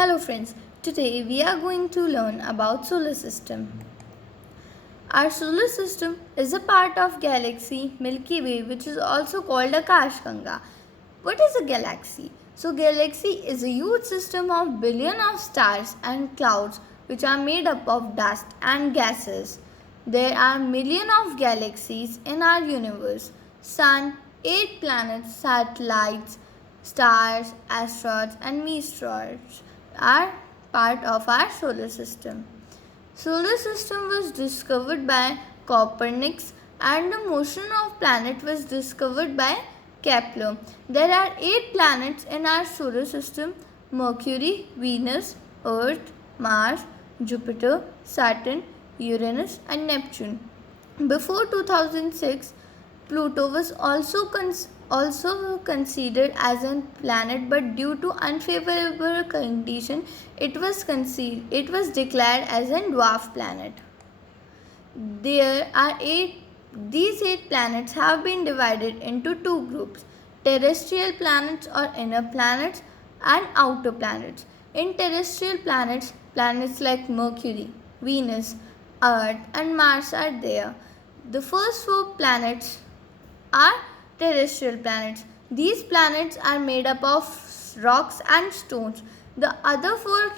Hello friends, today we are going to learn about solar system. Our solar system is a part of galaxy Milky Way, which is also called Akashganga. What is a galaxy? So galaxy is a huge system of billions of stars and clouds which are made up of dust and gases. There are millions of galaxies in our universe. Sun, 8 planets, satellites, stars, asteroids and meteoroids are part of our solar system. Solar system was discovered by Copernicus and the motion of planet was discovered by Kepler. There are 8 planets in our solar system: Mercury, Venus, Earth, Mars, Jupiter, Saturn, Uranus and Neptune. Before 2006, Pluto was also considered as a planet, but due to unfavorable condition, it was declared as a dwarf planet. These 8 planets have been divided into 2 groups: terrestrial planets or inner planets and outer planets. In terrestrial planets, planets like Mercury, Venus, Earth and Mars are there. The first 4 planets are terrestrial planets. These planets are made up of rocks and stones. The other four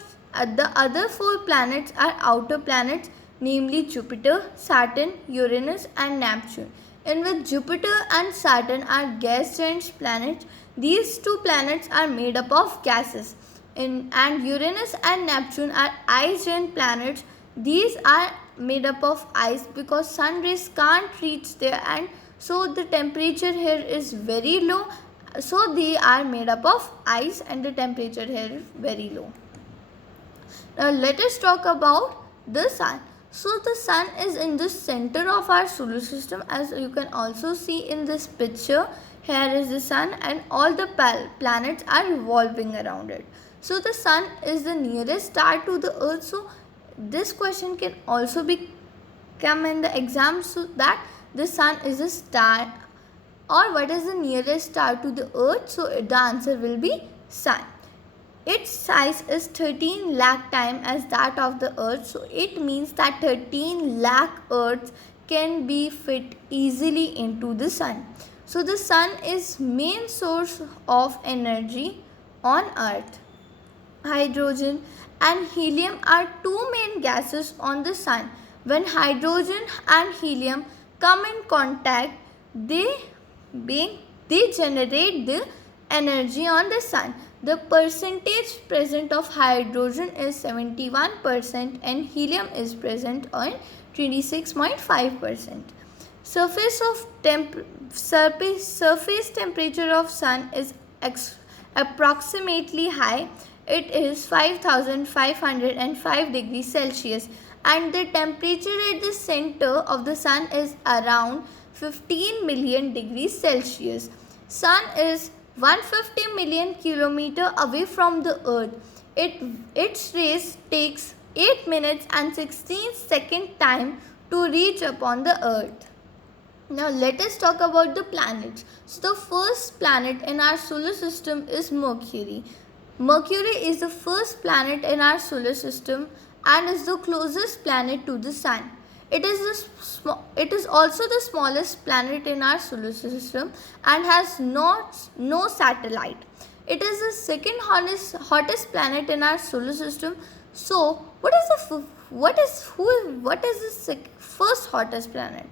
planets are outer planets, namely Jupiter, Saturn, Uranus and Neptune. In which Jupiter and Saturn are gas giant planets. These 2 planets are made up of gases. And Uranus and Neptune are ice giant planets. These are made up of ice because sun rays can't reach there, and so the temperature here is very low. So they are made up of ice and the temperature here is very low. Now let us talk about the sun. So the sun is in the center of our solar system, as you can also see in this picture. Here is the sun and all the planets are revolving around it. So the sun is the nearest star to the earth. So this question can also come in the exam, so that the sun is a star, or what is the nearest star to the earth? So the answer will be sun. Its size is 13 lakh times as that of the earth. So it means that 13 lakh earths can be fit easily into the sun. So the sun is main source of energy on earth. Hydrogen and helium are 2 main gases on the sun. When hydrogen and helium come in contact, they generate the energy on the sun. The percentage present of hydrogen is 71% and helium is present on 26.5%. Surface temperature of sun is approximately high. It is 5505 degrees Celsius, and the temperature at the center of the sun is around 15 million degrees Celsius. Sun is 150 million kilometers away from the earth. Its rays takes 8 minutes and 16 seconds time to reach upon the earth. Now let us talk about the planets. So the first planet in our solar system is Mercury. Mercury is the first planet in our solar system and is the closest planet to the sun. It is also the smallest planet in our solar system and has no satellite. It is the second hottest planet in our solar system. So what is the first hottest planet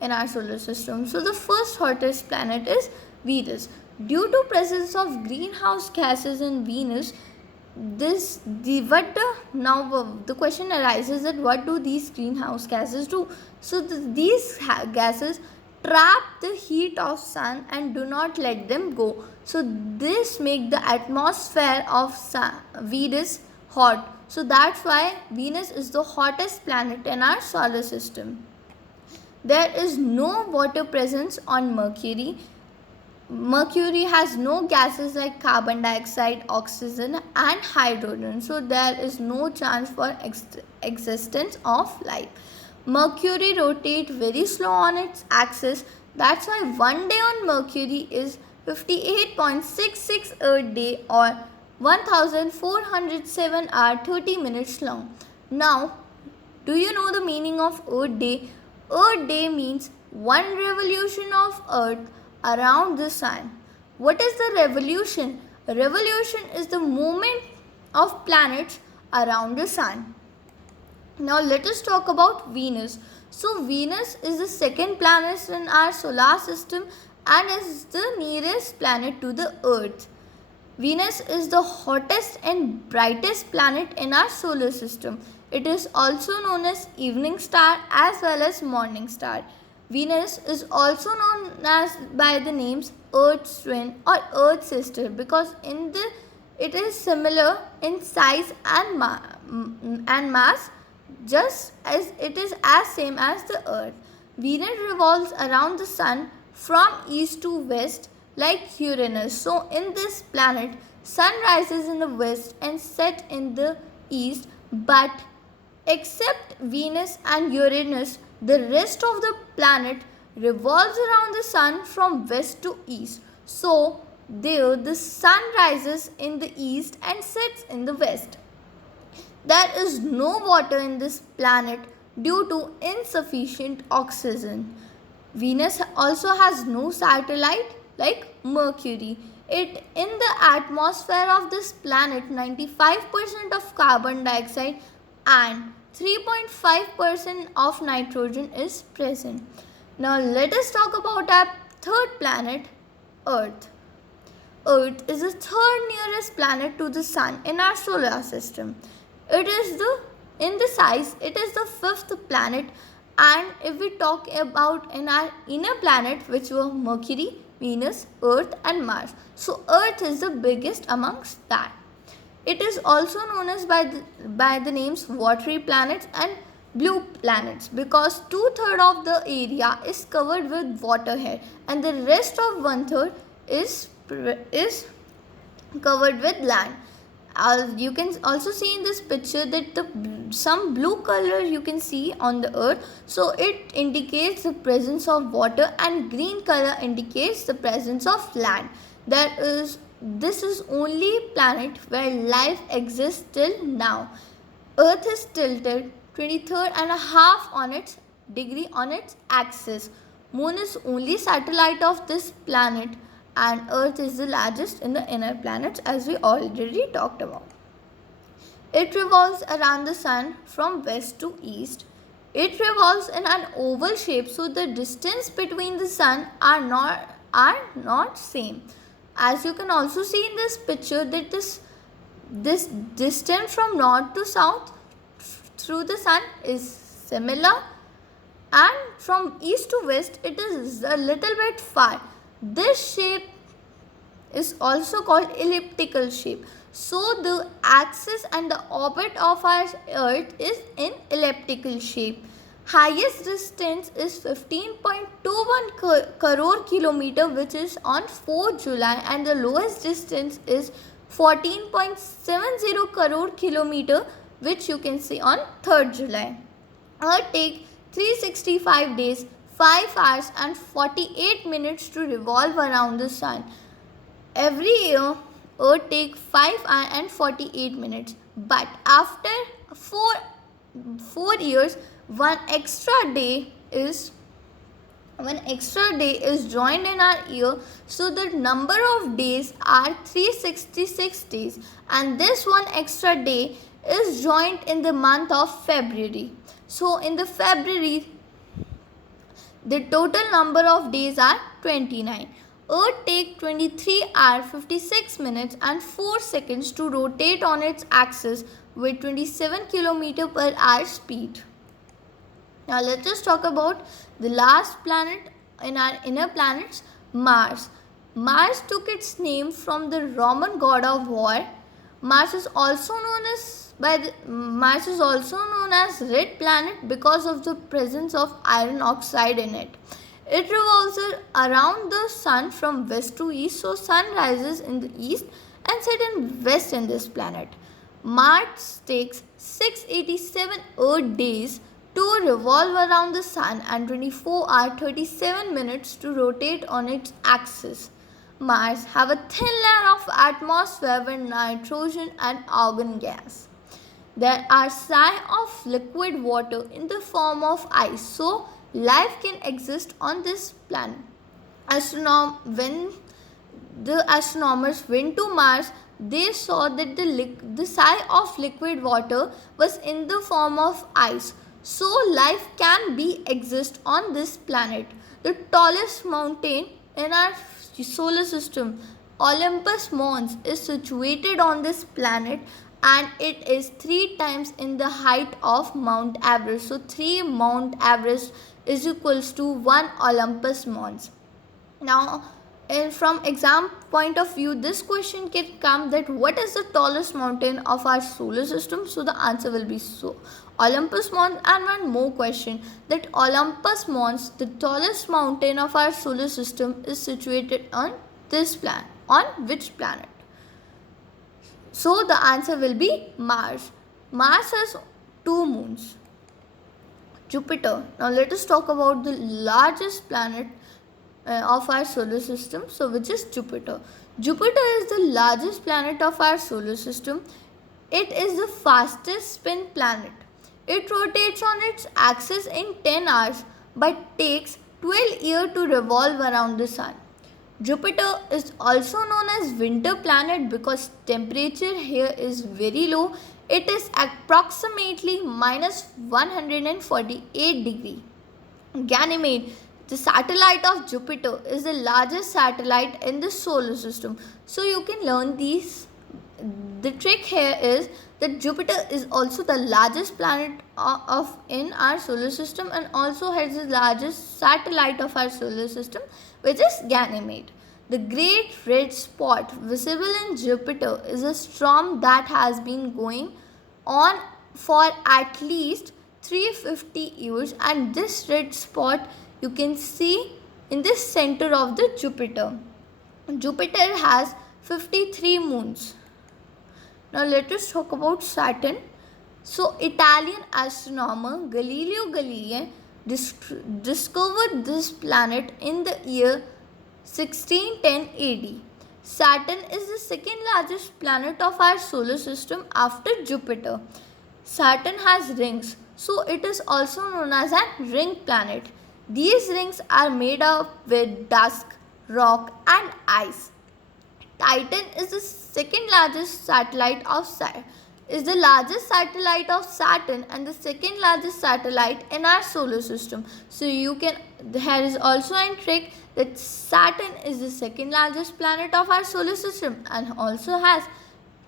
in our solar system? So the first hottest planet is Venus. Due to presence of greenhouse gases in Venus, the question arises that what do these greenhouse gases do? So these gases trap the heat of sun and do not let them go. So this make the atmosphere of Venus hot. So that's why Venus is the hottest planet in our solar system. There is no water presence on Mercury. Mercury has no gases like carbon dioxide, oxygen and hydrogen. So there is no chance for existence of life. Mercury rotates very slow on its axis. That's why one day on Mercury is 58.66 Earth day or 1407 hours 30 minutes long. Now, do you know the meaning of Earth Day? Earth Day means one revolution of Earth around the Sun. What is the revolution? Revolution is the movement of planets around the Sun. Now let us talk about Venus. So Venus is the second planet in our solar system and is the nearest planet to the Earth. Venus is the hottest and brightest planet in our solar system. It is also known as evening star as well as morning star. Venus is also known as by the names Earth's twin or Earth's sister because it is similar in size and mass, just as it is as same as the Earth. Venus revolves around the Sun from east to west like Uranus. So in this planet, Sun rises in the west and sets in the east, but except Venus and Uranus, the rest of the planet revolves around the Sun from west to east. So there the Sun rises in the east and sets in the west. There is no water in this planet due to insufficient oxygen. Venus also has no satellite like Mercury. In the atmosphere of this planet, 95% of carbon dioxide and 3.5% of nitrogen is present. Now let us talk about our third planet, Earth. Earth is the third nearest planet to the Sun in our solar system. It is in the size, it is the fifth planet, and if we talk about in our inner planet, which were Mercury, Venus, Earth and Mars. So Earth is the biggest amongst that. It is also known as by the names watery planets and blue planets because 2/3 of the area is covered with water here and the rest of 1/3 is covered with land. You can also see in this picture that some blue color you can see on the earth, so it indicates the presence of water, and green color indicates the presence of land. This is only planet where life exists till now. Earth is tilted 23rd and a half on its degree on its axis. Moon is only satellite of this planet, and Earth is the largest in the inner planets, as we already talked about. It revolves around the Sun from west to east. It revolves in an oval shape, so the distance between the Sun are not same. As you can also see in this picture that this distance from north to south through the Sun is similar, and from east to west it is a little bit far. This shape is also called elliptical shape. So the axis and the orbit of our Earth is in elliptical shape. Highest distance is 15.21 crore kilometer, which is on 4th July, and the lowest distance is 14.70 crore kilometer, which you can see on 3rd July. Earth takes 365 days, 5 hours and 48 minutes to revolve around the Sun. Every year, Earth takes 5 hours and 48 minutes. But after 4 years, one extra day is joined in our year, so the number of days are 366 days, and this one extra day is joined in the month of February. So in the February, the total number of days are 29. Earth takes 23 hours 56 minutes and 4 seconds to rotate on its axis with 27 km per hour speed. Now let us talk about the last planet in our inner planets, Mars. Mars took its name from the Roman god of war. Mars is also known as red planet because of the presence of iron oxide in it. It revolves around the Sun from west to east, so Sun rises in the east and sets in west in this planet. Mars takes 687 Earth days to revolve around the Sun and 24 hours 37 minutes to rotate on its axis. Mars have a thin layer of atmosphere with nitrogen and argon gas. There are signs of liquid water in the form of ice, so life can exist on this planet. When the astronomers went to Mars, they saw that the sign of liquid water was in the form of ice. So life can be exist on this planet. The tallest mountain in our solar system, Olympus Mons, is situated on this planet, and it is 3 times in the height of Mount Everest. So 3 Mount Everest is equals to 1 Olympus Mons. Now, from exam point of view, this question can come that what is the tallest mountain of our solar system? So the answer will be Olympus Mons. And one more question, that Olympus Mons, the tallest mountain of our solar system, is situated on this planet. On which planet? So the answer will be Mars. Mars has 2 moons. Jupiter. Now let us talk about the largest planet of our solar system, so which is Jupiter. Jupiter is the largest planet of our solar system. It is the fastest spin planet. It rotates on its axis in 10 hours but takes 12 years to revolve around the sun. Jupiter is also known as winter planet because temperature here is very low. It is approximately minus 148 degree. Ganymede, the satellite of Jupiter, is the largest satellite in the solar system. So you can learn these. The trick here is that Jupiter is also the largest planet in our solar system and also has the largest satellite of our solar system, which is Ganymede. The Great Red Spot visible in Jupiter is a storm that has been going on for at least 350 years, and this red spot you can see in the center of the Jupiter. Jupiter has 53 moons. Now let us talk about Saturn. So Italian astronomer Galileo Galilei discovered this planet in the year 1610 AD. Saturn is the second largest planet of our solar system after Jupiter. Saturn has rings, so it is also known as a ring planet. These rings are made up with dust, rock and ice. Titan is the second largest satellite of Saturn. Is the largest satellite of Saturn and the second largest satellite in our solar system. So there is also a trick that Saturn is the second largest planet of our solar system and also has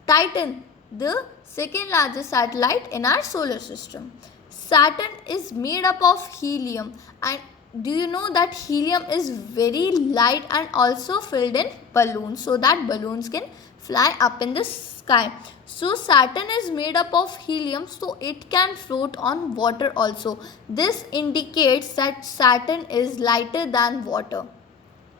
Titan, the second largest satellite in our solar system. Saturn is made up of helium, and do you know that helium is very light and also filled in balloons so that balloons can fly up in the sky. So Saturn is made up of helium, so it can float on water also. This indicates that Saturn is lighter than water.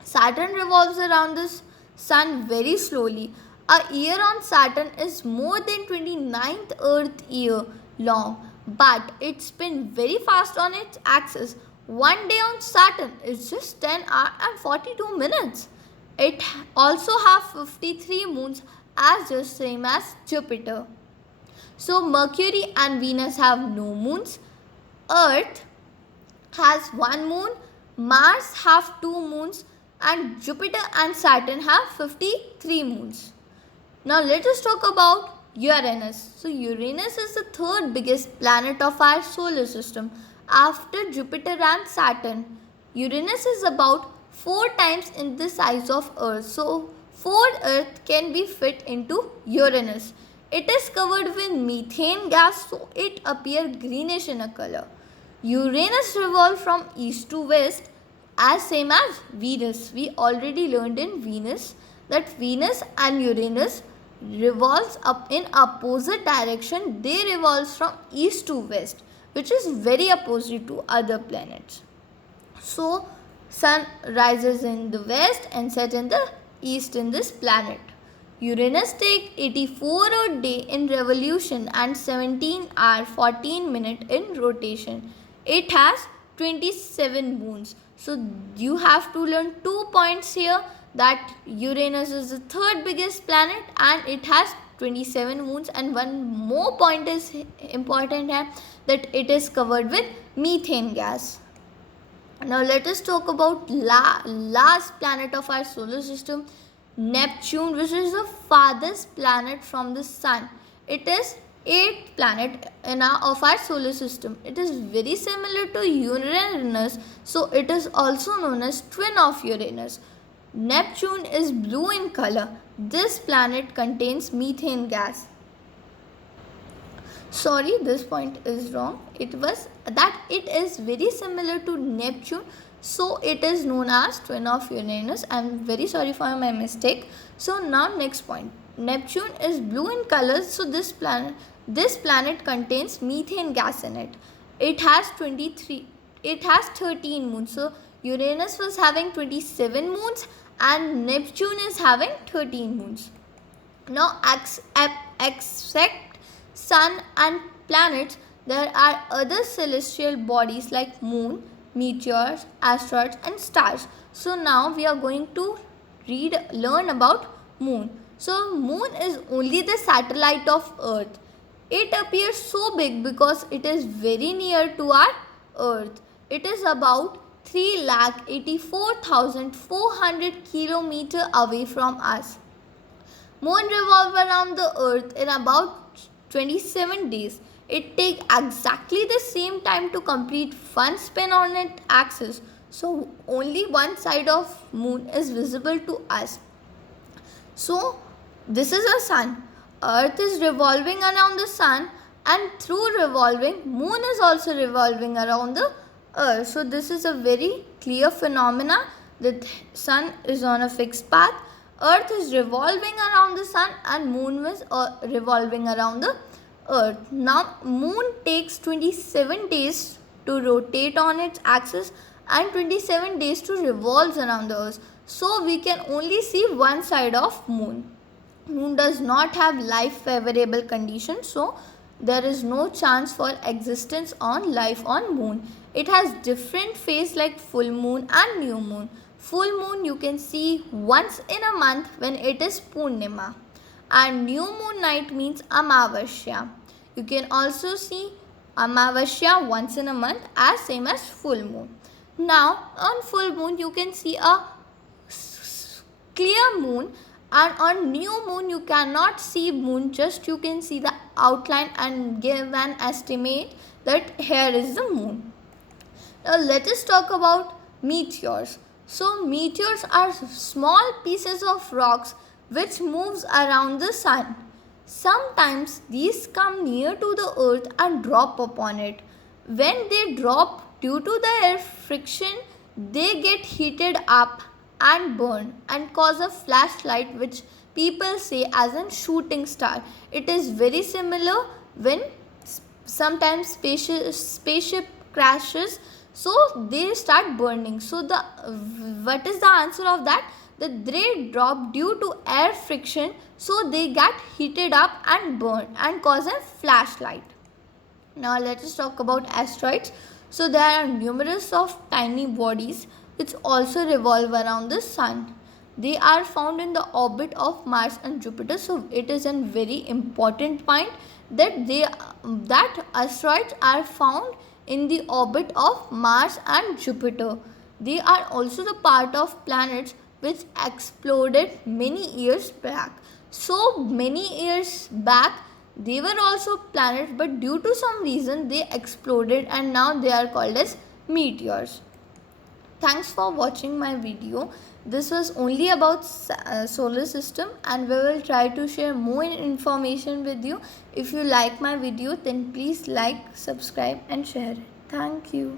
Saturn revolves around the sun very slowly. A year on Saturn is more than 29th Earth year long, but it spins very fast on its axis. One day on Saturn is just 10 hours and 42 minutes. It also has 53 moons, as just same as Jupiter. So Mercury and Venus have no moons. Earth has 1 moon. Mars have 2 moons. And Jupiter and Saturn have 53 moons. Now let us talk about Uranus. So Uranus is the third biggest planet of our solar system after Jupiter and Saturn. Uranus is about 4 times in the size of Earth. So 4 Earth can be fit into Uranus. It is covered with methane gas, so it appears greenish in a color. Uranus revolves from east to west as same as Venus. We already learned in Venus that Venus and Uranus revolves up in opposite direction. They revolve from east to west, which is very opposite to other planets. So sun rises in the west and sets in the east in this planet. Uranus takes 84 a day in revolution and 17 hours 14 minutes in rotation. It has 27 moons. So you have to learn 2 points here, that Uranus is the third biggest planet and it has 27 moons. And one more point is important here, that it is covered with methane gas. Now let us talk about last planet of our solar system, Neptune, which is the farthest planet from the sun. It is 8th planet of our solar system. It is very similar to Uranus, so it is also known as twin of Uranus. Neptune is blue in color. This planet contains methane gas. Sorry, this point is wrong. It was that it is very similar to Neptune, so it is known as twin of Uranus. I am very sorry for my mistake. So now next point, Neptune is blue in color, so this planet contains methane gas in it. It has 13 moons. So Uranus was having 27 moons and Neptune is having 13 moons. Now except Sun and planets, there are other celestial bodies like moon, meteors, asteroids and stars. So now we are going to learn about moon. So moon is only the satellite of Earth. It appears so big because it is very near to our Earth. It is about 3,84,400 kilometers away from us. Moon revolves around the Earth in about 27 days. It takes exactly the same time to complete one spin on its axis. So only one side of moon is visible to us. So this is a sun. Earth is revolving around the sun, and through revolving, moon is also revolving around the Earth. So this is a very clear phenomena. The sun is on a fixed path. Earth is revolving around the sun and moon is revolving around the Earth. Now moon takes 27 days to rotate on its axis and 27 days to revolve around the Earth. So we can only see one side of moon. Moon does not have life favorable conditions, so there is no chance for existence on life on moon. It has different phases like full moon and new moon. Full moon you can see once in a month when it is Purnima, and new moon night means Amavasya. You can also see Amavasya once in a month as same as full moon. Now on full moon you can see a clear moon, and on new moon you cannot see moon, just you can see the outline and give an estimate that here is the moon. Now let us talk about meteors. So meteors are small pieces of rocks which moves around the sun. Sometimes these come near to the earth and drop upon it. When they drop, due to the air friction, they get heated up and burn and cause a flashlight, which people say as a shooting star. It is very similar when sometimes spaceship crashes, so they start burning. So what is the answer of that? That they drop due to air friction, so they get heated up and burn and cause a flashlight. Now let us talk about asteroids. So there are numerous of tiny bodies which also revolve around the sun. They are found in the orbit of Mars and Jupiter. So it is a very important point that asteroids are found in the orbit of Mars and Jupiter. They are also the part of planets which exploded many years back. So many years back they were also planets, but due to some reason they exploded and now they are called as meteors. Thanks for watching my video. This was only about solar system, and we will try to share more information with you. If you like my video, then please like, subscribe and share it. Thank you.